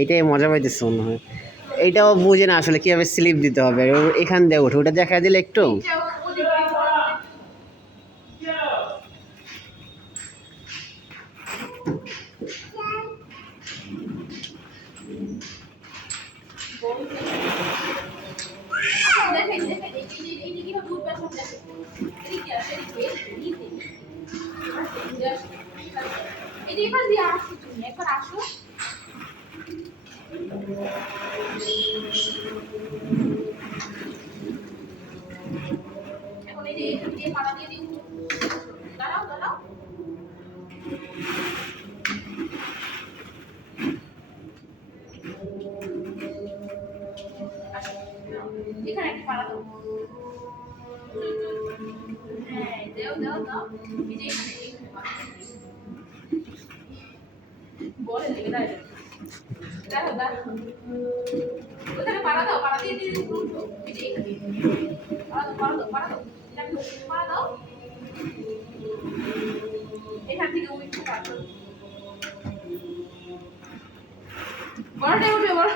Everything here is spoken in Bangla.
এইটাই মজা পাইতেছে মনে হয়। এইটাও বুঝে না আসলে কিভাবে স্লিপ দিতে হবে। এখান দিয়ে ওঠে, ওটা দেখা দিলে একটু এখানে একটা পাড়া দাও। হ্যাঁ, দাও দাও দাও। এই যে এখানে পাড়া দাও। বলে লেগে দাও। দাও দাও। ওখানে পাড়া দাও, পাড়া দিয়ে দিয়ে উল্টো। এই যে এখানে। পাড়া দাও, পাড়া দাও, পাড়া দাও। এখানে পাড়া দাও। এখান থেকে উঠে পাড়া দাও। বড়টাই উঠবে বড়।